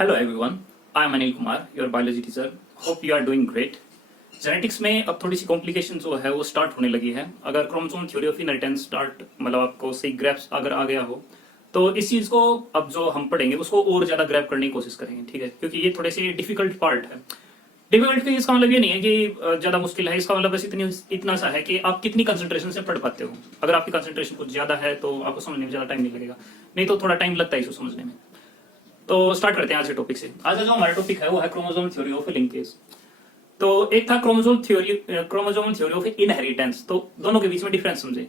Hello everyone, I am Anil Kumar, your biology teacher. Hope you are doing great. Genetics में अब थोड़ी सी complication जो है वो स्टार्ट होने लगी है. अगर chromosome theory of inheritance start मतलब आपको सही ग्रैप्स अगर आ गया हो तो इस चीज को अब जो हम पढ़ेंगे उसको और ज्यादा ग्रैप करने की कोशिश करेंगे. ठीक है, क्योंकि ये थोड़े से डिफिकल्ट पार्ट है. डिफिकल्ट का इसका मतलब ये नहीं है कि ज्यादा मुश्किल है. इसका मतलब बस इतना सा है कि आप कितनी कंसंट्रेशन से पढ़ पाते हो. अगर आपकी कंसंट्रेशन कुछ ज्यादा है तो आपको समझने में ज्यादा टाइम नहीं लगेगा, नहीं तो थोड़ा टाइम लगता है इसको समझने में. तो स्टार्ट करते हैं आज के टॉपिक से. आज का जो हमारा टॉपिक है वो है क्रोमोसोम थ्योरी ऑफ लिंकेज. तो एक था क्रोमोसोम थ्योरी ऑफ इनहेरिटेंस. तो दोनों के बीच में डिफरेंस समझे.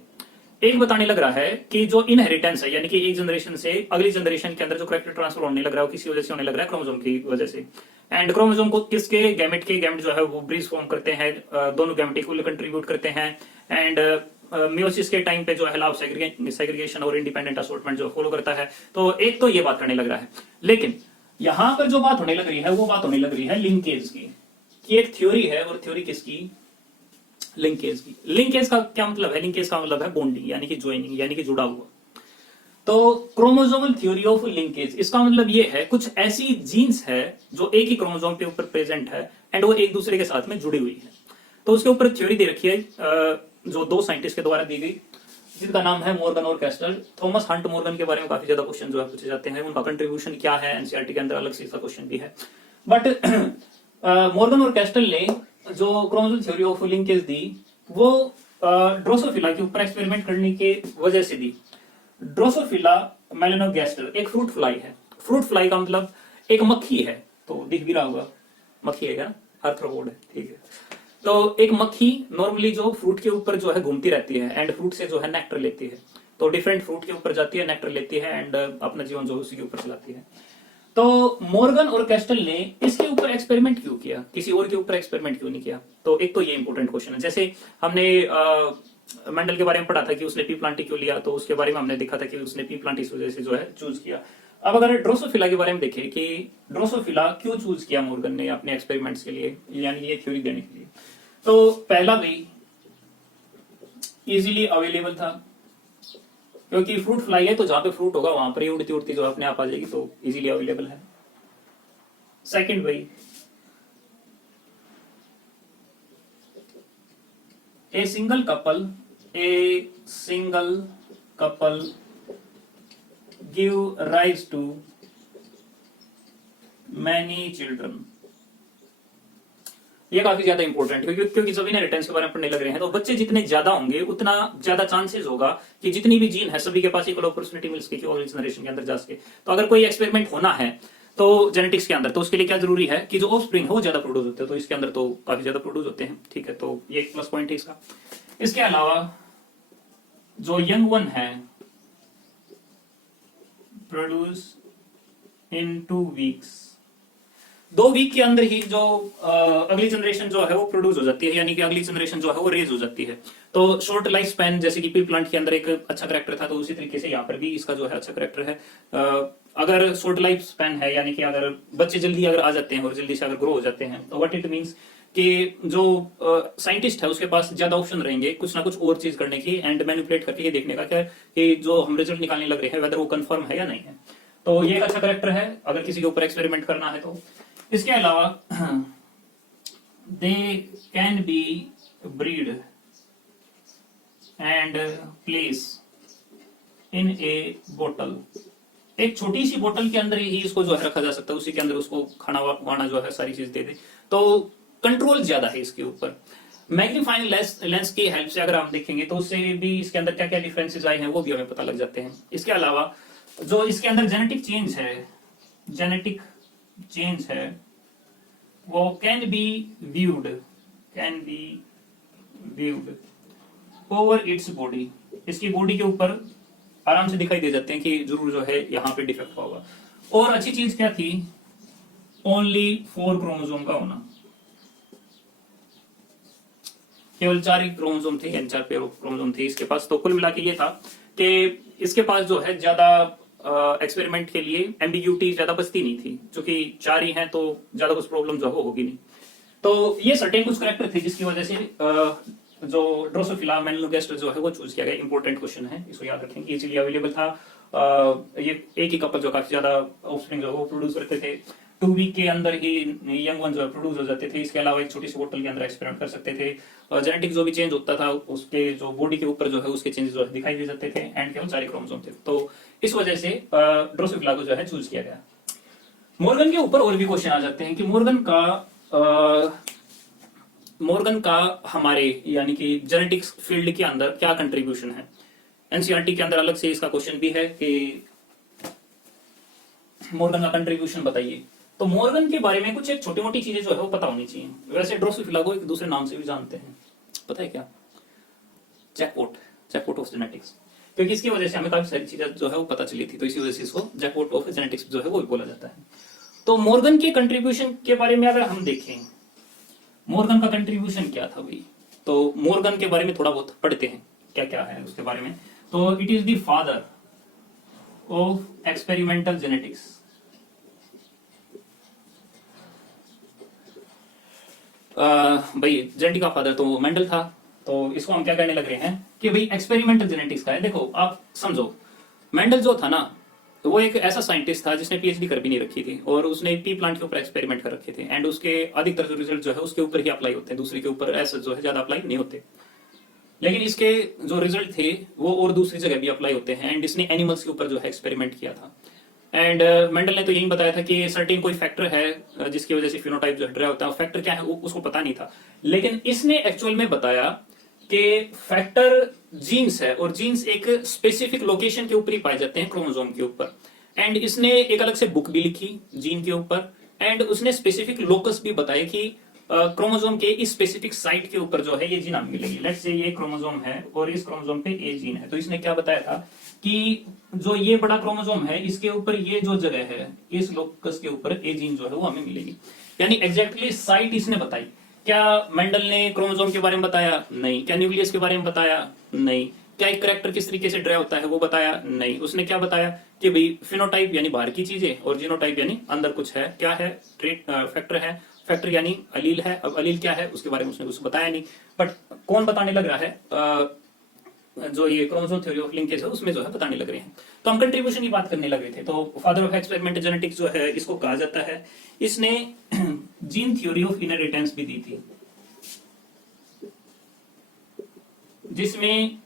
एक बताने लग रहा है कि जो इनहेरिटेंस है यानी कि एक जनरेशन से अगली जनरेशन के अंदर जो कैरेक्टर ट्रांसफर होने लग रहा है वो किसी वजह से होने लग रहा है, क्रोमोसोम की वजह से. एंड क्रोमोसोम को किसके गैमेट जो है वो ब्रीज फॉर्म करते हैं. दोनों गैमेट इक्वली कंट्रीब्यूट करते हैं. एंड मियोसिस के टाइम पे जो है लॉ ऑफ सेग्रीगेशन और इंडिपेंडेंट असॉर्टमेंट जो फॉलो करता है. तो एक तो ये बात करने लग रहा है. लेकिन यहां पर जो बात होने लग रही है वो बात होने लग रही है लिंकेज की. कि एक थ्योरी है और थ्योरी किसकी? लिंकेज की. लिंकेज का क्या मतलब है? लिंकेज का मतलब है बॉन्डिंग यानी कि ज्वाइनिंग यानी कि जुड़ा हुआ. तो क्रोमोसोमल थ्योरी ऑफ लिंकेज इसका मतलब ये है कुछ ऐसी जीन्स है जो एक ही क्रोमोसोम के ऊपर प्रेजेंट है एंड वो एक दूसरे के साथ में जुड़ी हुई है. तो उसके ऊपर थ्योरी दे रखी है जो दो साइंटिस्ट के द्वारा दी गई, जिनका नाम है मॉर्गन और कैस्टल. थॉमस हंट मॉर्गन के बारे में काफी ज्यादा क्वेश्चन जो है पूछे जाते हैं. उनका कंट्रीब्यूशन क्या है एनसीईआरटी के अंदर अलग से इसका क्वेश्चन भी है. बट मॉर्गन और कैस्टल ने जो क्रोमोसोम थ्योरी ऑफ लिंकेज दी वो ड्रोसोफिला के ऊपर एक्सपेरिमेंट करने की वजह से दी. ड्रोसोफिला मेलानोगास्टर एक फ्रूट फ्लाई है. फ्रूट फ्लाई का मतलब एक मक्खी है. तो दिख भी रहा होगा मक्खी है क्या? आर्थ्रोपोड है. ठीक है, तो एक मक्खी नॉर्मली जो फ्रूट के ऊपर जो है घूमती रहती है एंड फ्रूट से जो है नेक्टर लेती है. तो डिफरेंट फ्रूट के ऊपर जाती है, नेक्टर लेती है एंड अपना जीवन जो उसी के ऊपर चलाती है. तो मॉर्गन और कैस्टल ने इसके ऊपर एक्सपेरिमेंट क्यों किया, किसी और के ऊपर एक्सपेरिमेंट क्यों नहीं किया? तो एक तो ये इंपॉर्टेंट क्वेश्चन है. जैसे हमने मेंडल के बारे में पढ़ा था कि उसने पी प्लांटी क्यों लिया, तो उसके बारे में हमने देखा था कि उसने पी प्लांटी इस वजह से जो है चूज किया. अब अगर ड्रोसोफिला के बारे में देखें कि ड्रोसोफिला क्यों चूज किया मॉर्गन ने अपने एक्सपेरिमेंट्स के लिए यानी ये थ्योरी देने के लिए. तो पहला वे इजीली अवेलेबल था, क्योंकि फ्रूट फ्लाई है तो जहां पे फ्रूट होगा वहां पर ही उड़ती उड़ती जो अपने आप आ जाएगी, तो इजीली अवेलेबल है. Second way, a single couple give rise to many children. ये काफी ज्यादा इंपॉर्टेंट है क्योंकि जब इनहेरिटेंस के बारे में पढ़ने लग रहे हैं तो बच्चे जितने ज्यादा होंगे उतना ज्यादा चांसेस होगा कि जितनी भी जीन है सभी के पास इक्वल अपॉर्चुनिटी मिल सके अगली जनरेशन के अंदर जा सके. तो अगर कोई एक्सपेरिमेंट होना है तो जेनेटिक्स के अंदर, तो उसके लिए क्या जरूरी है कि जो ऑफस्प्रिंग है वो ज्यादा प्रोड्यूस होते हैं. तो इसके अंदर तो काफी ज्यादा प्रोड्यूस होते हैं. ठीक है, तो ये एक प्लस पॉइंट है इसका. इसके अलावा जो यंग वन है प्रोड्यूस इन 2 वीक्स, 2 वीक के अंदर ही जो अगली जनरेशन जो है वो प्रोड्यूस हो जाती है यानी कि अगली जनरेशन जो है वो रेज हो जाती है. तो शॉर्ट लाइफ स्पैन जैसे कि पी प्लांट के अंदर एक अच्छा करेक्टर था, तो उसी तरीके से यहाँ पर भी इसका जो है अच्छा करेक्टर है. अगर शॉर्ट लाइफ स्पैन है यानी कि अगर बच्चे जल्दी अगर आ जाते हैं और जल्दी से अगर ग्रो हो जाते हैं तो व्हाट इट मींस कि जो साइंटिस्ट है उसके पास ज्यादा ऑप्शन रहेंगे कुछ ना कुछ और चीज करने की एंड मैनिपुलेट करके ये देखने का कि जो हम रिजल्ट निकालने लग रहे हैं वेदर वो कंफर्म है या नहीं है. तो ये एक अच्छा करेक्टर है अगर किसी के ऊपर एक्सपेरिमेंट करना है तो. इसके अलावा they can be breed and place in a बोतल. एक छोटी सी बोतल के अंदर ही इसको जो है रखा जा सकता है, उसी के अंदर उसको खाना वाना जो है सारी चीज दे दे. तो कंट्रोल ज्यादा है इसके ऊपर. मैग्नीफाइंग लेंस की हेल्प से अगर हम देखेंगे तो उससे भी इसके अंदर क्या क्या डिफरेंसेस आए हैं वो भी हमें पता लग जाते हैं. इसके अलावा जो इसके अंदर जेनेटिक चेंज है वो can be viewed over its body. इसकी बॉडी के ऊपर आराम से दिखाई दे जाते हैं कि जरूर जो है यहाँ पे डिफेक्ट होगा. और अच्छी चीज क्या थी? ओनली 4 क्रोमोसोम का होना. केवल 4 ही क्रोमोसोम थे यानी 4 पेयर ऑफ क्रोमोसोम थे इसके पास. तो कुल मिला के ये था कि इसके पास जो है ज्यादा एक्सपेरिमेंट के लिए एम्बिग्यूटी ज्यादा बचती नहीं थी, क्योंकि 4 ही हैं तो ज्यादा कुछ प्रॉब्लम जो है होगी नहीं. तो ये सर्टेन कुछ करेक्टर थे जिसकी वजह से जो ड्रोसोफिला मेलानोगास्टर जो है वो चूज किया गया. इंपॉर्टेंट क्वेश्चन है, इसको याद रखें. इजीली अवेलेबल था ये एक ही कपल जो काफी ज्यादा ऑफस्प्रिंग जो वो प्रोड्यूस करते थे, 2 वीक के अंदर ही यंग वन जो प्रोड्यूस हो जाते थे। इसके अलावा एक छोटी सी बोतल के अंदर एक्सपेरिमेंट कर सकते थे। जेनेटिक जो भी चेंज होता था उसके जो बॉडी के ऊपर जो है उसके चेंजेस जो है दिखाई दे जाते थे, एंड केवल 4 क्रोमोसोम थे। तो इस वजह से ड्रोसोफिला को जो है चूज किया गया। मॉर्गन के ऊपर और भी क्वेश्चन आ जाते हैं कि मॉर्गन का हमारे यानी कि जेनेटिक्स फील्ड के अंदर क्या कंट्रीब्यूशन है। एनसीईआरटी के अंदर अलग से इसका क्वेश्चन भी है कि मॉर्गन का कंट्रीब्यूशन बताइए। तो मॉर्गन के बारे में कुछ एक छोटी मोटी चीजें जो है वो पता होनी चाहिए। वैसे ड्रोसोफिला को एक दूसरे नाम से भी जानते हैं, पता है क्या? जैकपॉट ऑफ जेनेटिक्स, क्योंकि इसकी वजह से हमें काफी सारी चीजें जो है वो पता चली थी, तो इसी वजह से इसको जैकपॉट ऑफ जेनेटिक्स जो है वो भी बोला जाता है। तो मॉर्गन के कंट्रीब्यूशन के बारे में अगर हम देखें, मॉर्गन का कंट्रीब्यूशन क्या था भाई, तो मॉर्गन के बारे में थोड़ा बहुत पढ़ते हैं क्या क्या है उसके बारे में। तो it is the father of experimental genetics. भाई जेनेटिक का फादर तो मेंडल था, तो इसको हम क्या कहने लग रहे हैं कि भाई एक्सपेरिमेंटल जेनेटिक्स का है। देखो आप समझो, मेंडल जो था ना, तो वो एक ऐसा साइंटिस्ट था जिसने पीएचडी कर भी नहीं रखी थी, और उसने पी प्लांट के ऊपर एक्सपेरिमेंट कर रखे थे, एंड उसके अधिकतर जो रिजल्ट जो है उसके ऊपर ही अप्लाई होते हैं, दूसरे के ऊपर ऐसा जो है ज्यादा अप्लाई नहीं होते। लेकिन इसके जो रिजल्ट थे वो और दूसरी जगह भी अप्लाई होते हैं, एंड इसने एनिमल्स के ऊपर जो है एक्सपेरिमेंट किया था। एंड मेंडल ने तो यही बताया था कि सर्टेन कोई फैक्टर है जिसकी वजह से फिनोटाइप जो ड्राइव होता है, फैक्टर क्या है वो उसको पता नहीं था। लेकिन इसने एक्चुअल में बताया कि फैक्टर जीन्स है, और जीन्स एक स्पेसिफिक लोकेशन के ऊपर ही पाए जाते हैं, क्रोमोसोम के ऊपर। एंड इसने एक अलग से बुक भी लिखी जीन के ऊपर, एंड उसने स्पेसिफिक लोकस भी बताए कि क्रोमोसोम के इस स्पेसिफिक साइट के ऊपर जो है ये जीन हमें मिलेगी। लेट्स से ये क्रोमोसोम है और इस क्रोमोसोम पे ये जीन है, तो इसने क्या बताया था कि जो ये बड़ा क्रोमोसोम है इसके ऊपर ये जो जगह है, इस लोकस के ऊपर ये जीन जो है वो हमें मिलेगी। यानी एग्जैक्टली साइट इसने बताई। क्या मेंडल ने क्रोमोसोम के बारे में बताया? नहीं। क्या न्यूक्लियस के बारे में बताया? नहीं। क्या एक करैक्टर किस तरीके से ड्राइव होता है वो बताया? नहीं। उसने क्या बताया कि भाई फिनोटाइप यानी बाहर की चीजें, और जीनोटाइप यानी अंदर कुछ है। क्या है? ट्रेट फैक्टर है, फैक्टर यानी अलील है। अब अलील क्या है उसके बारे में उसने कुछ बताया नहीं, बट कौन बताने लग रहा है? जो ये क्रोमोसोम थ्योरी ऑफ लिंकेज है उसमें जो है बताने लग रहे हैं। तो हम कंट्रीब्यूशन की बात करने लगे थे। तो फादर ऑफ एक्सपेरिमेंटल जेनेटिक्स जो है इसको कहा जाता है। इसने जीन थ्योरी ऑफ इनहेरिटेंस भी दी थी, जिसमें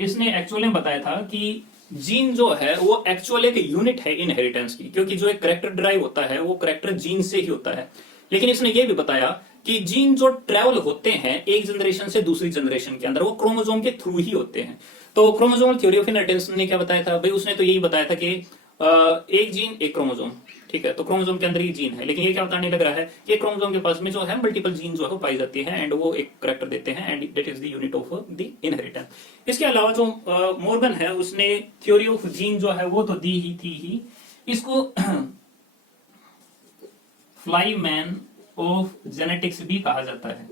इसने एक्चुअली बताया था कि जीन जो है वो एक्चुअल एक यूनिट है इनहेरिटेंस की, क्योंकि जो एक करेक्टर ड्राइव होता है वो करेक्टर जीन से ही होता है। लेकिन इसने ये भी बताया कि जीन जो ट्रेवल होते हैं एक जनरेशन से दूसरी जनरेशन के अंदर, वो क्रोमोसोम के थ्रू ही होते हैं। तो क्रोमोसोमल थ्योरी ऑफ इनहेरिटेंस ने क्या बताया था भाई? उसने तो यही बताया था कि एक जीन एक क्रोमोसोम, ठीक है, तो क्रोमोसोम के अंदर ही जीन है। लेकिन ये क्या बताने लग रहा है कि क्रोमोसोम के पास में जो है मल्टीपल जीन जो है वो पाई जाती है, एंड वो एक करेक्टर देते हैं, and that is the unit of the inheritance. इसके अलावा जो मॉर्गन है उसने थ्योरी ऑफ जीन जो है वो तो दी ही थी ही। इसको फ्लाईमैन ऑफ जेनेटिक्स भी कहा जाता है।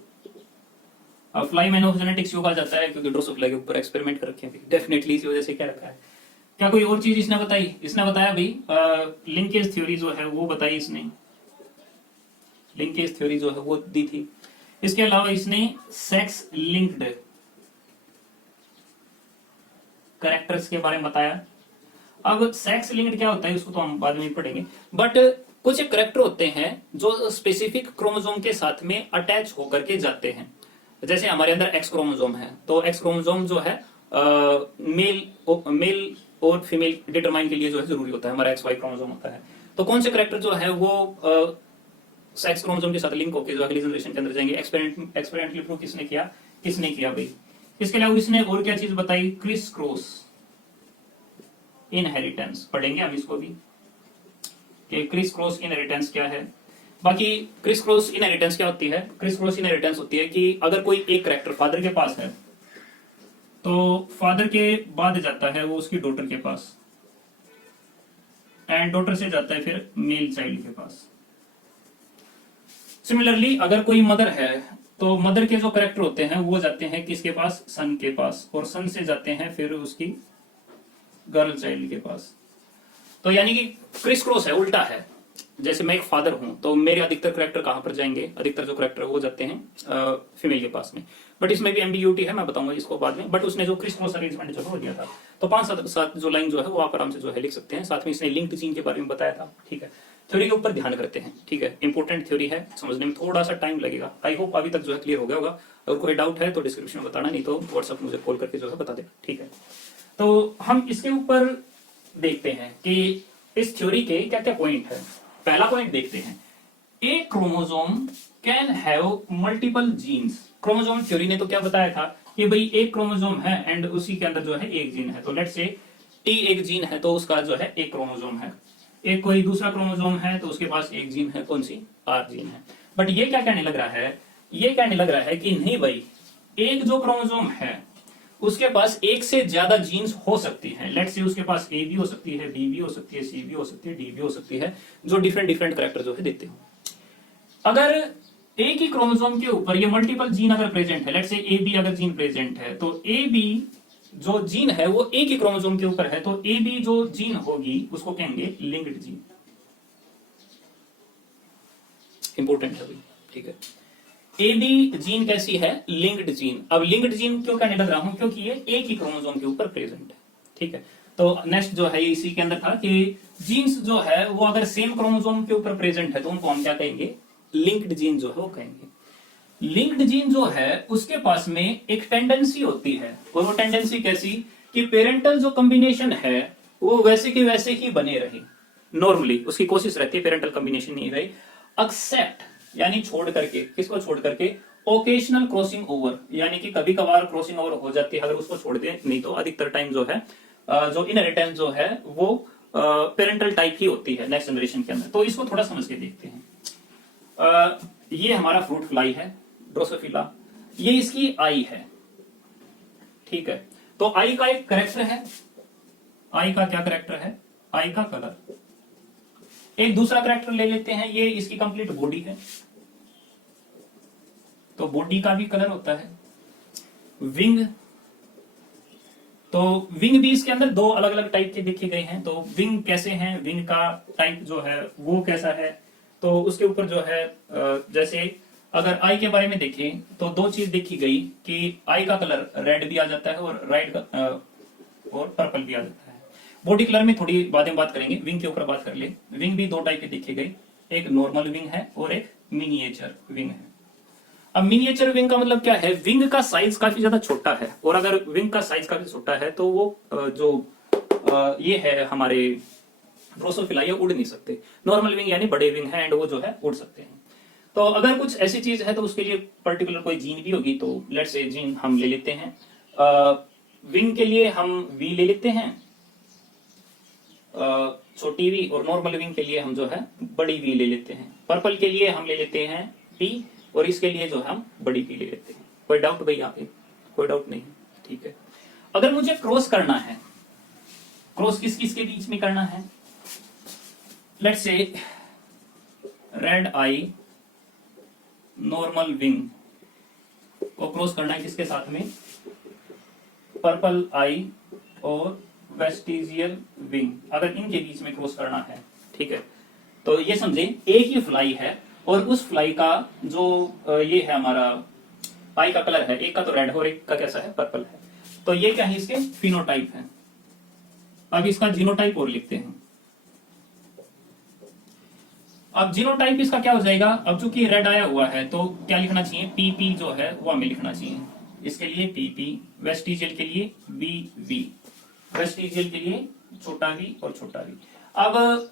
अब फ्लाईमैन ऑफ जेनेटिक्स क्यों कहा जाता है? क्योंकि ड्रोसोफिला के ऊपर एक्सपेरिमेंट कर रखे हैं, डेफिनेटली इसी वजह से क्या रखा है। क्या कोई और चीज इसने बताई? इसने बताया भाई लिंकेज थ्योरी जो है वो बताई इसने, लिंकेज थ्योरी जो है वो दी थी। इसके अलावा इसने सेक्स लिंक्ड कैरेक्टर्स के बारे में बताया। अब सेक्स लिंक्ड क्या होता है उसको तो हम बाद में पढ़ेंगे, बट कुछ करेक्टर होते हैं जो स्पेसिफिक क्रोमोसोम के साथ में अटैच होकर के जाते हैं। जैसे हमारे अंदर एक्स क्रोमोसोम है, तो एक्स क्रोमोसोम जो है मेल और फीमेल डिटरमाइन के लिए जो है जरूरी होता है, हमारा एक्स वाई क्रोमोसोम होता है। तो कौन से करेक्टर जो है वो सेक्स क्रोमोसोम के साथ लिंक होकर जो अगली जनरेशन के अंदर जाएंगे। एक्सपेरिमेंटली प्रूव किसने किया भाई? इसके अलावा इसने और क्या चीज बताई? क्रिस क्रॉस इनहेरिटेंस, पढ़ेंगे हम इसको भी कि क्रिस क्रॉस इनहेरिटेंस क्या है। बाकी क्रिस क्रॉस इनहेरिटेंस क्या होती है? क्रिस क्रॉस इनहेरिटेंस होती है कि अगर कोई एक कैरेक्टर फादर के पास है तो फादर के बाद जाता है वो उसकी डॉटर के पास, एंड डॉटर से जाता है फिर मेल चाइल्ड के पास। सिमिलरली अगर कोई मदर है तो मदर के जो कैरेक्टर होते हैं वो जाते हैं किसके पास? सन के पास, और सन से जाते हैं फिर उसकी गर्ल चाइल्ड के पास। तो यानी कि क्रिस क्रॉस है, उल्टा है। जैसे मैं एक फादर हूं तो मेरे अधिकतर करेक्टर कहां पर जाएंगे, अधिकतर जो करेक्टर वो जाते हैं फीमेल के पास में। बट इसमें भी एम्बिग्यूटी है, मैं बताऊंगा इसको बाद में। बट उसने जो क्रिस क्रॉस अरेंजमेंट जो है वो दिया था, तो 5-7 जो लाइन जो है वो आप आराम से जो है लिख सकते हैं। साथ में इसने लिंक्ड जीन के बारे में बताया था, ठीक है। थ्योरी के ऊपर ध्यान करते हैं, ठीक है, इंपॉर्टेंट थ्योरी है, समझने में थोड़ा सा टाइम लगेगा। आई होप अभी तक जो है क्लियर हो गया होगा। अगर कोई डाउट है तो डिस्क्रिप्शन में बताना, नहीं तो व्हाट्सअप मुझे कॉल करके जो है बता दे, ठीक है। तो हम इसके ऊपर देखते हैं कि इस थ्योरी के क्या क्या पॉइंट है। पहला पॉइंट देखते हैं, a chromosome can have multiple genes. Chromosome theory ने तो क्या बताया था कि भाई एक क्रोमोसोम है एंड उसी के अंदर जो है एक जीन है। तो लेट्स से टी एक जीन है तो उसका जो है एक क्रोमोसोम है। एक कोई दूसरा क्रोमोसोम है तो उसके पास एक जीन है, कौन सी, आर जीन है। बट ये क्या कहने लग रहा है, ये कहने लग रहा है कि नहीं भाई, एक जो क्रोमोसोम है उसके पास एक से ज्यादा जीन्स हो सकती हैं। लेट्स से उसके पास ए भी हो सकती है, बी भी हो सकती है, सी भी हो सकती है, डी भी हो सकती है, जो डिफरेंट डिफरेंट कैरेक्टर जो है देते हो। अगर एक ही क्रोमोसोम के ऊपर ये मल्टीपल जीन अगर प्रेजेंट है, लेट्स से ए बी अगर जीन प्रेजेंट है, तो ए बी जो जीन है वो एक ही क्रोमोसोम के ऊपर है, तो ए बी जो जीन होगी उसको कहेंगे लिंक्ड जीन। इंपॉर्टेंट है भाई, ठीक है। ए बी जीन कैसी है, लिंक्ड जीन। अब लिंक्ड जीन क्यों कहने लग रहा हूं, क्योंकि ये एक ही क्रोमोसोम के ऊपर प्रेजेंट है, ठीक है। तो नेक्स्ट जो है इसी के अंदर था कि जीन्स जो है वो अगर सेम क्रोमोसोम के ऊपर प्रेजेंट है तो उनको हम क्या कहेंगे, लिंक्ड जीन जो है वो कहेंगे। लिंक्ड जीन जो है उसके पास में एक टेंडेंसी होती है, और वो टेंडेंसी कैसी कि पेरेंटल जो कॉम्बिनेशन है वो वैसे के वैसे ही बने रहे। नॉर्मली उसकी कोशिश रहती है पेरेंटल कॉम्बिनेशन नहीं रहे, एक्सेप्ट यानी छोड़ करके, किसको छोड़ करके, ओकेशनल क्रॉसिंग ओवर, यानी कि कभी कभार क्रॉसिंग ओवर हो जाती है अगर उसको छोड़ दें, नहीं तो अधिकतर टाइम जो है जो इनहेरिटेंस जो है वो पेरेंटल टाइप ही होती है नेक्स्ट जनरेशन के अंदर। तो इसको थोड़ा समझ के देखते हैं। ये हमारा फ्रूट फ्लाई है, ड्रोसोफिला, ये इसकी आई है, ठीक है। तो आई का एक करेक्टर है, आई का क्या करेक्टर है, आई का कलर। एक दूसरा करेक्टर ले लेते हैं, ये इसकी कंप्लीट बॉडी है, तो बॉडी का भी कलर होता है। विंग, तो विंग भी इसके अंदर दो अलग अलग टाइप के देखे गए हैं। तो विंग कैसे हैं, विंग का टाइप जो है वो कैसा है, तो उसके ऊपर जो है जैसे अगर आई के बारे में देखें तो दो चीज देखी गई कि आई का कलर रेड भी आ जाता है और राइट का और पर्पल भी आ जाता है। बॉडी कलर में थोड़ी बाद में बात करेंगे, विंग के ऊपर बात कर ले। विंग भी दो टाइप के देखे गए, एक नॉर्मल विंग है और एक मिनिएचर विंग है। अब मिनिएचर विंग का मतलब क्या है, विंग का साइज काफी ज्यादा छोटा है, और अगर विंग का साइज काफी छोटा है तो वो जो ये है हमारे ड्रोसोफिला, ये उड़ नहीं सकते। नॉर्मल विंग यानी बड़े विंग है एंड वो जो है उड़ सकते हैं। तो अगर कुछ ऐसी चीज है तो उसके लिए पर्टिकुलर कोई जीन भी होगी, तो लेट्स से जीन हम ले लेते हैं। विंग के लिए हम वी ले लेते हैं, छोटी वी, और नॉर्मल विंग के लिए हम जो है बड़ी वी ले लेते हैं। पर्पल के लिए हम ले लेते हैं पी, और इसके लिए जो हम बड़ी पी ले लेते हैं। कोई डाउट भाई यहाँ पे, कोई डाउट नहीं, ठीक है। अगर मुझे क्रॉस करना है, क्रॉस किस किस के बीच में करना है, let's say red eye normal wing को क्रॉस करना है किसके साथ में, पर्पल आई और वेस्टिजियल विंग, अगर इनके बीच में क्रॉस करना है, ठीक है। तो ये समझे एक ही फ्लाई है और उस फ्लाई का जो ये है हमारा पाई का कलर है, एक का तो रेड है और एक का कैसा है, पर्पल है। तो ये क्या है, इसके फिनोटाइप है। अब इसका जीनोटाइप और लिखते हैं। अब जीनोटाइप इसका क्या हो जाएगा, अब चूंकि रेड आया हुआ है तो क्या लिखना चाहिए, पीपी जो है वो हमें लिखना चाहिए। इसके लिए पीपी, वेस्टिजियल के लिए बी वी, वेस्टिजियल के लिए छोटा वी और छोटा वी। अब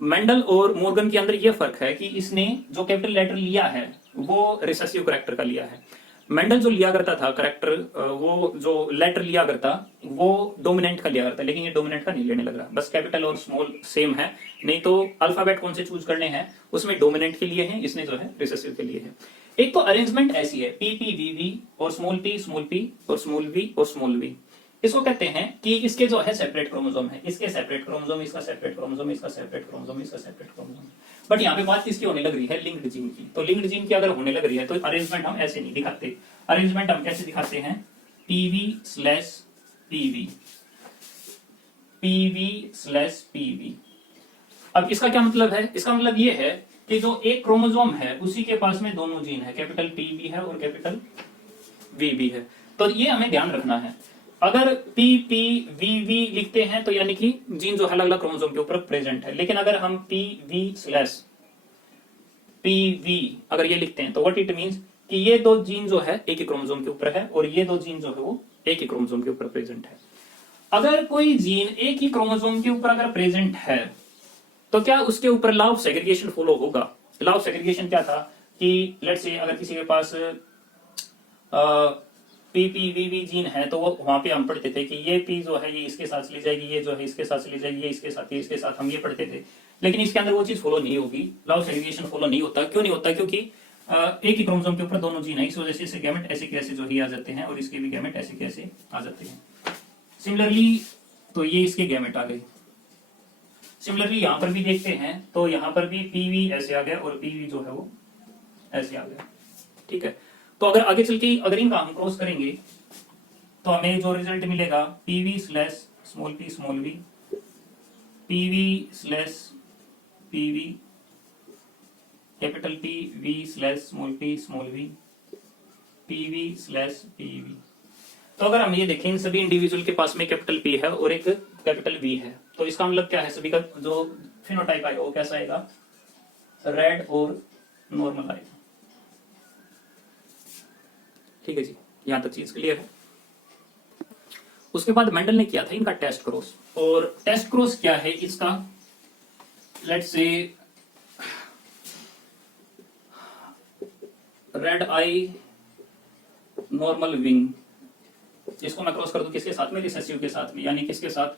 मेंडल और मॉर्गन के अंदर यह फर्क है कि इसने जो कैपिटल लेटर लिया है वो रिसेसिव करेक्टर का लिया है। मेंडल जो लिया करता था करेक्टर, वो जो लेटर लिया करता वो डोमिनेंट का लिया करता, लेकिन ये डोमिनेंट का नहीं लेने लग रहा, बस कैपिटल और स्मॉल सेम है। नहीं तो अल्फाबेट कौन से चूज करने हैं, उसमें डोमिनेंट के लिए है, इसने जो है रिसेसिव के लिए है। एक तो अरेंजमेंट ऐसी है, पी पी वी वी और स्मॉल पी और स्मॉल वी और स्मॉल वी। इसको कहते हैं कि इसके जो है सेपरेट क्रोमोसोम है, इसके सेपरेट क्रोमोसोम, इसका सेपरेट क्रोमोसोम, इसका सेपरेट क्रोमोसोम, इसका सेपरेट क्रोमोसोम। बट यहाँ पे बात किसकी होने लग रही है, लिंक्ड जीन की। तो लिंक्ड जीन की अगर होने लग रही है तो अरेंजमेंट हम ऐसे नहीं दिखाते, अरेंजमेंट हम कैसे दिखाते हैं, पीवी/पीवी, पीवी/पीवी। अब इसका क्या मतलब है? इसका मतलब ये है कि जो एक क्रोमोसोम है उसी के पास में दोनों जीन है, कैपिटल पी भी है और कैपिटल वी भी है। तो ये हमें ध्यान रखना है। अगर पी पी वी वी लिखते हैं तो यानी कि जीन जो है अलग अलग क्रोमोसोम के ऊपर प्रेजेंट है, लेकिन अगर हम P V slash P V अगर ये लिखते हैं तो व्हाट इट मीन्स कि ये दो जीन जो है एक ही क्रोमोसोम के ऊपर है और ये दो जीन जो है वो एक ही क्रोमोसोम के ऊपर प्रेजेंट है। अगर कोई जीन एक ही क्रोमोसोम के ऊपर अगर प्रेजेंट है तो क्या उसके ऊपर लॉ ऑफ सेग्रीगेशन फॉलो होगा? लॉ ऑफ सेग्रीगेशन क्या था कि लेट्स से अगर किसी के पास पीपीवीवी जीन है तो वो वहां पे हम पढ़ते थे कि ये पी जो है ये इसके साथ चली जाएगी, ये जो है इसके साथ चली जाएगी, ये इसके साथ हम ये पढ़ते थे। लेकिन इसके अंदर वो चीज फॉलो नहीं होगी, लॉ ऑफ सेग्रीगेशन फॉलो नहीं होता। क्यों नहीं होता? क्योंकि एक ही क्रोमोसोम के ऊपर दोनों जीन है, इस वजह से इसके गैमेट ऐसे कैसे जो ही आ जाते हैं और इसके भी गैमेट ऐसे कैसे आ जाते हैं। सिमिलरली तो ये इसके गैमेट आ गए। सिमिलरली यहां पर भी देखते हैं तो यहां पर भी पीवी ऐसे आ गया और पीवी जो है वो ऐसे आ गया। ठीक है, तो अगर आगे चल के अगर इनका हम क्रॉस करेंगे तो हमें जो रिजल्ट मिलेगा PV slash small v, PV slash PV, capital P V slash small v, PV slash PV. तो अगर हम ये देखें इन सभी इंडिविजुअल के पास में कैपिटल पी है और एक कैपिटल वी है, तो इसका मतलब क्या है? सभी का जो फिनोटाइप आएगा वो कैसा आएगा? रेड और नॉर्मल आएगा। ठीक है जी, यहां तक चीज क्लियर है। उसके बाद मेंडल ने किया था इनका टेस्ट क्रॉस, और टेस्ट क्रॉस क्या है इसका? Let's say red eye normal wing, इसको मैं क्रॉस कर दूं किसके साथ में? रिसेसिव के साथ में, यानी किसके साथ?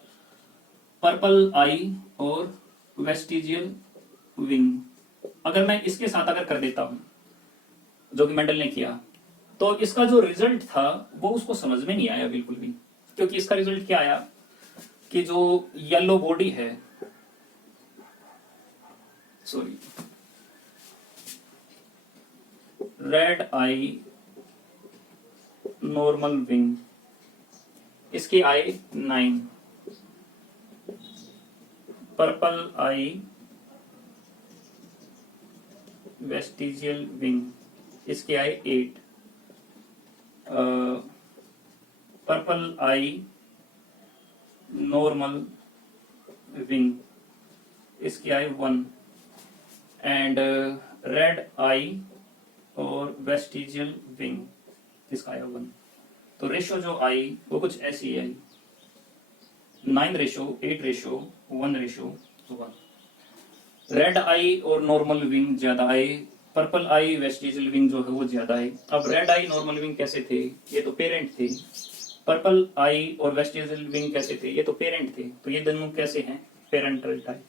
पर्पल आई और वेस्टिजियल विंग। अगर मैं इसके साथ अगर कर देता हूं जो कि मेंडल ने किया, तो इसका जो रिजल्ट था वो उसको समझ में नहीं आया बिल्कुल भी। क्योंकि इसका रिजल्ट क्या आया कि जो येलो बॉडी है, sorry, red eye normal wing, इसकी आई 9, पर्पल आई वेस्टिजियल विंग, इसकी आई 8, पर्पल आई नॉर्मल विंग, इसकी आई 1, एंड रेड आई और वेस्टिजियल विंग, इसका आया 1। तो रेशो जो आई वो कुछ ऐसी आई, 9 रेशो 8 रेशो 1 रेशो 1। रेड आई और नॉर्मल विंग ज्यादा आए, पर्पल आई वेस्टिजियल विंग जो है वो ज्यादा है। अब रेड आई नॉर्मल विंग कैसे थे? ये तो पेरेंट थे। पर्पल आई और वेस्टिजियल विंग कैसे थे? ये तो पेरेंट थे। तो ये दोनों कैसे हैं? Parental type.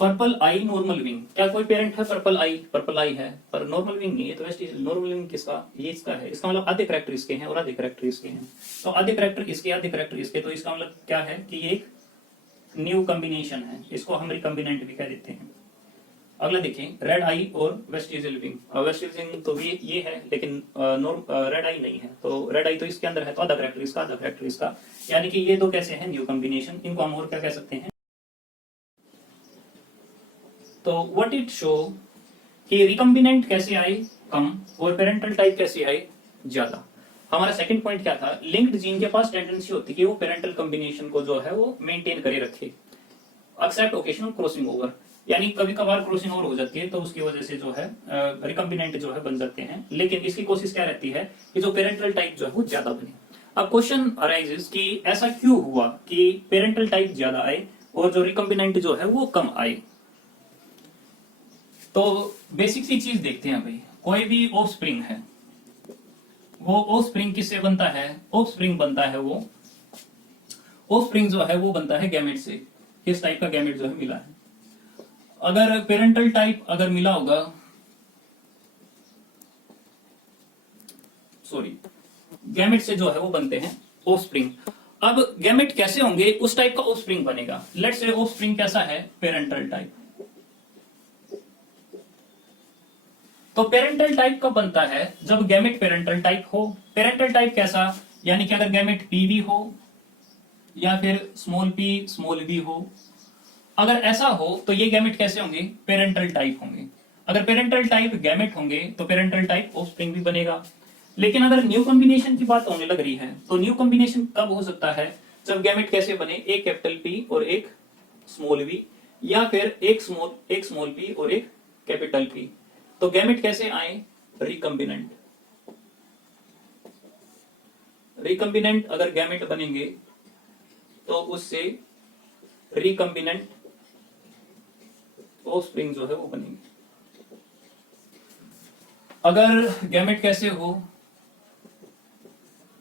पर्पल आई नॉर्मल विंग, क्या कोई पेरेंट है? पर्पल आई है, पर नॉर्मल विंग नहीं है। तो वेस्टिजियल नॉर्मल विंग किसका? ये इसका है। इसका मतलब आधे करैक्टर इसके हैं और आधे करैक्टर इसके हैं। तो आधे करैक्टर इसके, आधे करैक्टर इसके, तो इसका मतलब क्या है कि ये एक न्यू कॉम्बिनेशन है। इसको हम रिकॉम्बिनेंट भी कह देते हैं। अगला देखें, रेड आई और वेस्टिजियल विंग। वेस्टिजियल विंग तो ये है, लेकिन रेड आई नहीं है। तो रेड आई तो इसके अंदर है, तो आधा करैक्टर इसका, आधा करैक्टर इसका, यानी कि ये दो कैसे हैं? New combination. इनको हम और क्या कह सकते हैं? तो व्हाट इट शो कि रिकॉम्बिनेंट कैसे आए? कम, और पेरेंटल टाइप कैसे आए? ज्यादा। हमारा सेकंड पॉइंट क्या था? लिंक्ड जीन के पास टेंडेंसी होती है कि वो पेरेंटल कॉम्बिनेशन को जो है वो मेंटेन करे रखे, एक्सेप्ट ओकेशनल क्रॉसिंग ओवर, यानी कभी कभार क्रॉसिंग ओवर हो जाती है तो उसकी वजह से जो है रिकॉम्बिनेंट जो है बन जाते हैं। लेकिन इसकी कोशिश क्या रहती है कि जो पेरेंटल टाइप जो है वो ज्यादा बने। अब क्वेश्चन अराइजेस कि ऐसा क्यों हुआ कि पेरेंटल टाइप ज्यादा आए और जो रिकॉम्बिनेंट जो है वो कम आए? तो बेसिक सी चीज देखते हैं भाई। कोई भी ऑफस्प्रिंग है, वो ऑफस्प्रिंग किससे बनता है? ऑफस्प्रिंग बनता है वो, ऑफस्प्रिंग जो है वो बनता है गैमेट से। किस टाइप का गैमेट जो है मिला है? अगर पेरेंटल टाइप अगर मिला होगा, सॉरी, गैमेट से जो है वो बनते हैं ऑफस्प्रिंग। अब गैमेट कैसे होंगे? उस टाइप का ऑफस्प्रिंग बनेगा। लेट्स से ऑफस्प्रिंग कैसा है? Parental type. तो पेरेंटल टाइप कब बनता है? जब गैमेट पेरेंटल टाइप हो। पेरेंटल टाइप कैसा? यानी कि अगर गैमेट पीवी हो, या फिर स्मॉल p हो। अगर ऐसा हो तो ये गैमेट कैसे होंगे, पेरेंटल टाइप होंगे। अगर पेरेंटल टाइप गैमेट होंगे तो पेरेंटल टाइप ऑफस्प्रिंग भी बनेगा। लेकिन अगर न्यू कॉम्बिनेशन की बात होने लग रही है तो न्यू कॉम्बिनेशन कब हो सकता है, जब गैमेट कैसे बने, एक कैपिटल P और एक स्मॉल v, या फिर एक स्मॉल p और एक कैपिटल P। तो गैमेट कैसे आए, रिकम्बिनेंट। रिकम्बिनेंट अगर गैमेट बनेंगे तो उससे रिकम्बिनेंट ऑफस्प्रिंग जो है वो बनेंगे। अगर गैमेट कैसे हो,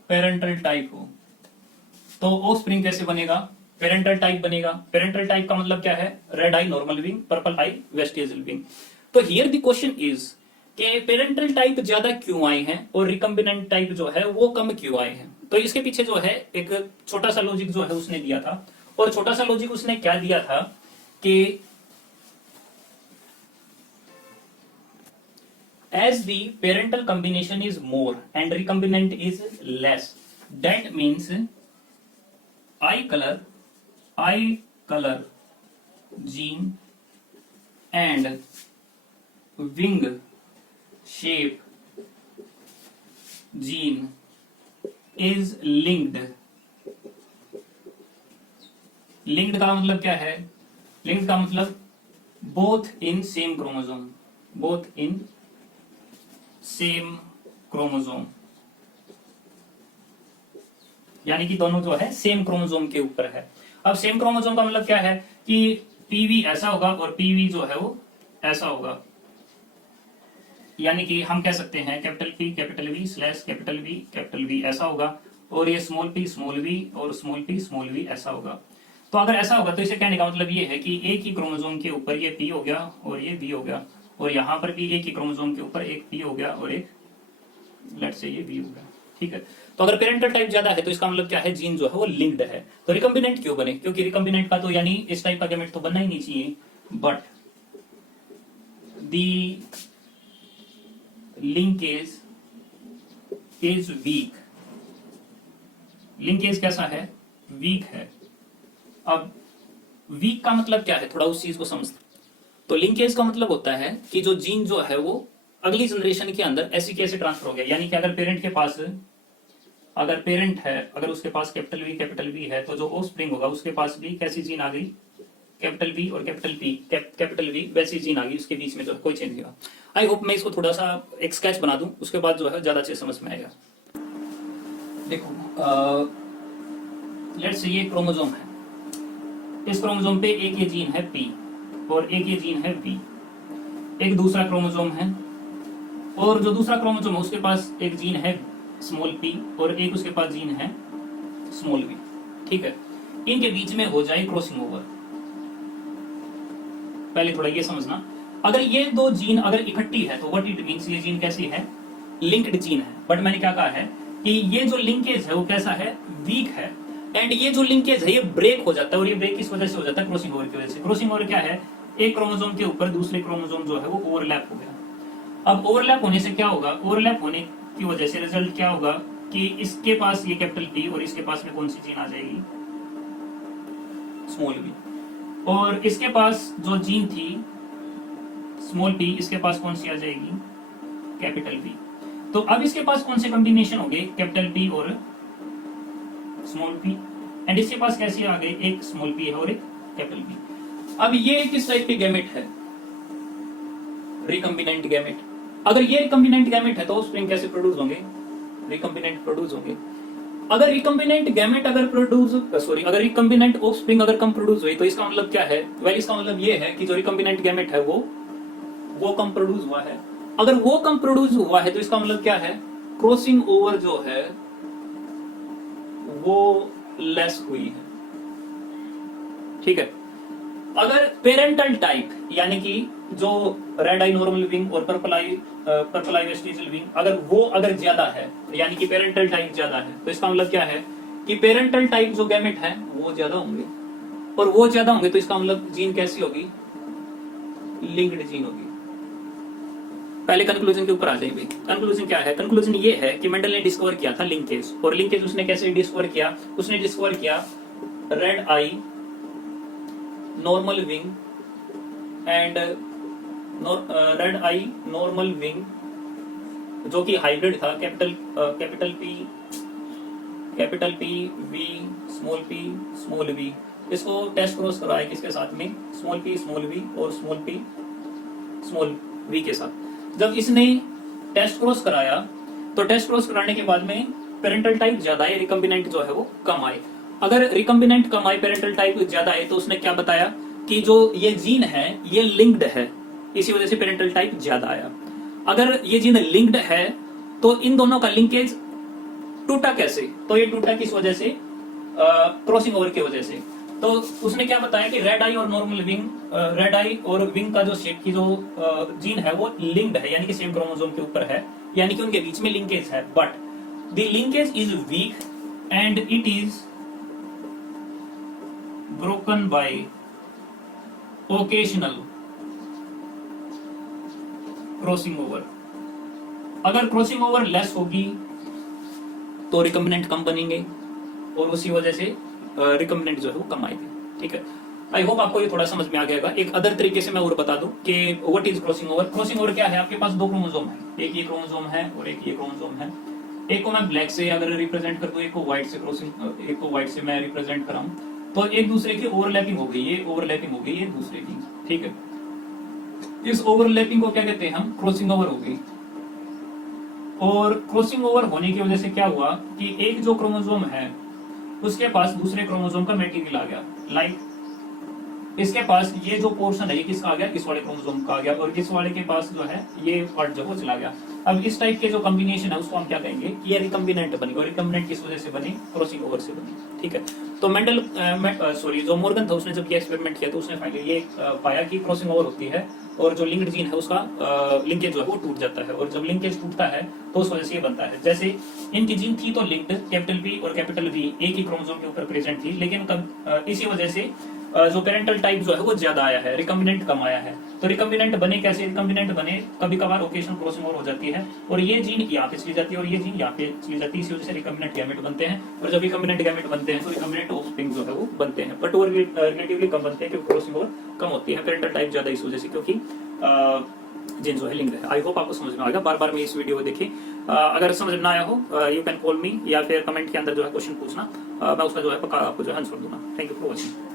पेरेंटल टाइप हो, तो ऑफस्प्रिंग कैसे बनेगा, पेरेंटल टाइप बनेगा। पेरेंटल टाइप का मतलब क्या है, red eye normal wing, purple आई वेस्टिजियल विंग। तो हियर द क्वेश्चन इज कि पेरेंटल टाइप ज्यादा क्यों आए हैं और रिकम्बिनेंट टाइप जो है वो कम क्यों आए हैं। तो इसके पीछे जो है एक छोटा सा लॉजिक जो है उसने दिया था, और छोटा सा लॉजिक उसने क्या दिया था कि as the parental combination is more and recombinant is less, that means eye color gene and wing shape gene is linked। Linked का मतलब क्या है, लिंक्ड का मतलब both in same chromosome, both in same chromosome, यानी कि दोनों जो है सेम क्रोमोसोम के ऊपर है। अब सेम क्रोमोसोम का मतलब क्या है कि पीवी ऐसा होगा और पीवी जो है वो ऐसा होगा, यानी कि हम कह सकते हैं capital P capital V slash capital V ऐसा होगा, और ये स्मॉल वी और स्मॉल वी ऐसा होगा। तो अगर ऐसा होगा तो इसे कहने का मतलब ये है कि एक ही क्रोमोसोम के ऊपर ये पी हो गया और ये बी हो गया, और यहां पर भी एक ही क्रोमोसोम के ऊपर एक पी हो गया और एक लेट्स से ये बी हो गया, ठीक है। तो अगर पेरेंटल टाइप ज्यादा है तो इसका मतलब क्या है, जीन जो है वो लिंक्ड है। तो रिकम्बिनेंट क्यों बने, क्योंकि रिकम्बिनेंट का तो यानी इस टाइप का गैमेट तो बनना ही नहीं चाहिए, but the linkage is weak. Linkage कैसा है, वीक है। अब वीक का मतलब क्या है, थोड़ा उस चीज को समझते। तो लिंकेज का मतलब होता है कि जो जीन जो है वो अगली जनरेशन के अंदर ऐसी कैसे ट्रांसफर हो गया, यानी कि अगर पेरेंट के पास, अगर पेरेंट है, अगर उसके पास कैपिटल वी है, तो जो ऑफस्प्रिंग होगा उसके पास भी कैसी जीन आ गई, कैपिटल वी और कैपिटल वी वैसी जीन आ गई, उसके बीच में जो कोई चेंज नहीं हुआ। आई होप मैं इसको थोड़ा सा एक स्केच बना दूं, उसके बाद जो है ज्यादा अच्छे समझ में आएगा। देखो लेट्स से ये क्रोमोसोम है, इस क्रोमोसोम पे एक ये जीन है पी और एक ये जीन है वी। एक दूसरा क्रोमोसोम है और जो दूसरा क्रोमोसोम है उसके पास एक जीन है स्मॉल पी और एक उसके पास जीन है स्मॉल वी, ठीक है। इनके बीच में हो जाए क्रॉसिंग ओवर। पहले थोड़ा ये समझना, अगर ये दो जीन अगर इकट्ठी है तो व्हाट इट मींस, ये जीन कैसी है, लिंक्ड जीन है। बट मैंने क्या कहा है कि ये जो लिंकेज है वो कैसा है, वीक है। एंड ये जो लिंकेज है ये ब्रेक हो जाता है, और ये ब्रेक किस वजह से हो जाता है, क्रॉसिंग ओवर की वजह से। क्रॉसिंग ओवर क्या है, एक क्रोमोसोम के ऊपर दूसरे क्रोमोसोम जो है वो ओवरलैप हो गया। अब ओवरलैप होने से क्या होगा, ओवरलैप होने की वजह से रिजल्ट क्या होगा कि इसके पास ये कैपिटल पी और इसके पास में कौन सी जीन आ जाएगी, स्मॉल वी। और इसके पास जो जीन थी स्मॉल पी, इसके पास कौन सी आ जाएगी, कैपिटल पी। तो अब इसके पास कौन से कॉम्बिनेशन हो गए, कैपिटल पी और स्मॉल पी। एंड इसके पास कैसे आ गए, एक स्मॉल पी है और एक कैपिटल पी। अब ये किस टाइप के गैमेट है, रिकम्बिनेंट गैमेट। अगर ये रिकम्बिनेंट गैमेट है तो ऑफस्प्रिंग कैसे प्रोड्यूस होंगे, रिकम्बिनेंट प्रोड्यूस होंगे। अगर रिकम्बिनेंट गैमेट अगर प्रोड्यूस अगर रिकम्बिनेंट ऑफस्प्रिंग अगर कम प्रोड्यूस हुई तो इसका मतलब क्या है, वेल इसका मतलब ये है कि जो रिकम्बिनेंट गैमेट है वो कम प्रोड्यूस हुआ है। अगर वो कम प्रोड्यूस हुआ है तो इसका मतलब क्या है, क्रॉसिंग ओवर जो है वो लेस हुई है, ठीक है। अगर पेरेंटल टाइप यानी कि जो रेड आई नॉर्मल विंग और पर्पल आई वेस्टिजियल विंग अगर ज्यादा है, यानी कि पेरेंटल टाइप ज्यादा है, तो इसका मतलब क्या है कि पेरेंटल टाइप जो गैमेट है वो ज्यादा होंगे, और वो ज्यादा होंगे तो इसका मतलब जीन कैसी होगी, लिंक्ड जीन होगी। पहले कंक्लूजन के ऊपर आ जाएंगे। कंक्लूजन क्या है, कंक्लूजन ये है कि मेंडल ने डिस्कवर किया था लिंकेज, और लिंकेज उसने कैसे डिस्कवर किया, उसने डिस्कवर किया red eye, normal wing and red eye normal wing जो कि हाइब्रिड था, capital P V small v, इसको टेस्ट क्रॉस कराया किसके साथ में, स्मॉल वी और स्मॉल वी के साथ। जब इसने टेस्ट क्रॉस कराया तो टेस्ट क्रॉस कराने के बाद में पेरेंटल टाइप ज्यादा है, रिकम्बिनेंट जो है वो कम आए। अगर रिकम्बिनेंट कम आए, पेरेंटल टाइप ज्यादा है, तो उसने क्या बताया कि जो ये जीन है ये लिंक्ड है, इसी वजह से पेरेंटल टाइप ज्यादा आया। अगर ये जीन लिंक्ड है तो इन दोनों का लिंकेज टूटा कैसे, तो ये टूटा किस वजह से, क्रॉसिंग ओवर की वजह से। तो उसने क्या बताया कि रेड आई और नॉर्मल विंग, रेड आई और विंग का जो शेप की जो जीन है वो लिंक्ड है, यानी कि सेम क्रोमोसोम के ऊपर है, यानी कि उनके बीच में लिंकेज है, but the linkage is weak and it is broken by occasional crossing over. अगर क्रॉसिंग ओवर लेस होगी तो रिकम्बिनेंट कम बनेंगे और उसी वजह से रिकम्बिनेंट जो है वो कम आएगी। ठीक है, आई होप आपको ये थोड़ा समझ में आ गया। एक अदर तरीके से मैं और बता दूं कि what is crossing over. Crossing over क्या है, आपके पास दो क्रोमोसोम है, एक ये क्रोमोसोम है और एक ये क्रोमोसोम है। एक को मैं ब्लैक से अगर रिप्रेजेंट कर दूं, एक को व्हाइट से एक को व्हाइट से मैं रिप्रेजेंट कराऊं, तो एक दूसरे की ओवरलैपिंग हो गई, ये ओवरलैपिंग हो गई ये दूसरे की। ठीक है, इस ओवरलैपिंग को क्या कहते हैं हम, क्रॉसिंग ओवर हो गई। और क्रॉसिंग ओवर होने की वजह से क्या हुआ कि एक जो क्रोमोसोम है उसके पास दूसरे क्रोमोसोम का मटेरियल आ गया, लाइक इसके पास ये जो पोर्शन है ये किसका आ गया, इस वाले क्रोमोसोम का आ गया, और इस वाले के पास जो है ये पार्ट जो वो चला गया। अब इस टाइप के जो कॉम्बिनेशन है उसको हम क्या कहेंगे कि ये रिकम्बिनेंट बनी, और रिकम्बिनेंट किस वजह से बनी, क्रॉसिंग ओवर से बनी। ठीक है, तो मेंडल जो मॉर्गन था उसने जब ये एक्सपेरिमेंट किया तो उसने फाइनली ये पाया कि क्रॉसिंग ओवर होती है और जो लिंक्ड जीन है उसका लिंकेज जो है वो टूट जाता है, और जब लिंकेज टूटता है तो उस वजह से ये बनता है। जैसे इनकी जीन थी तो लिंक्ड, कैपिटल पी और कैपिटल वी एक ही क्रोमोसोम के ऊपर प्रेजेंट थी, लेकिन इसी वजह से जो पेरेंटल टाइप जो है वो ज्यादा आया है, रिकम्बिनेंट कम आया है। तो रिकम्बिनेंट बने कैसे, रिकम्बिनेंट बने कभी कभार ओकेशनल क्रॉसिंग ओवर हो जाती है और ये जीन यहाँ पे चली जाती है और ये जीन यहाँ पे चली जाती है, इसी वजह से रिकम्बिनेंट गैमेट बनते हैं। और जब रिकम्बिनेंट गैमेट बनते हैं तो रिकम्बिनेंट ऑफस्प्रिंग जो है वो बनते हैं, बट वो रिलेटिवली कम बनते हैं क्योंकि क्रॉसिंग ओवर कम होती है, पेरेंटल टाइप ज्यादा इस वजह से, क्योंकि जीन जो है लिंक है। आई होप आपको समझ में आएगा। बार बार मैं इस वीडियो को देखिए, अगर समझ में आया हो यू कैन कॉल मी, या फिर कमेंट के अंदर जो है क्वेश्चन पूछना, मैं उसका जो है पक्का आपको जो है आंसर दूंगा। Thank you for watching.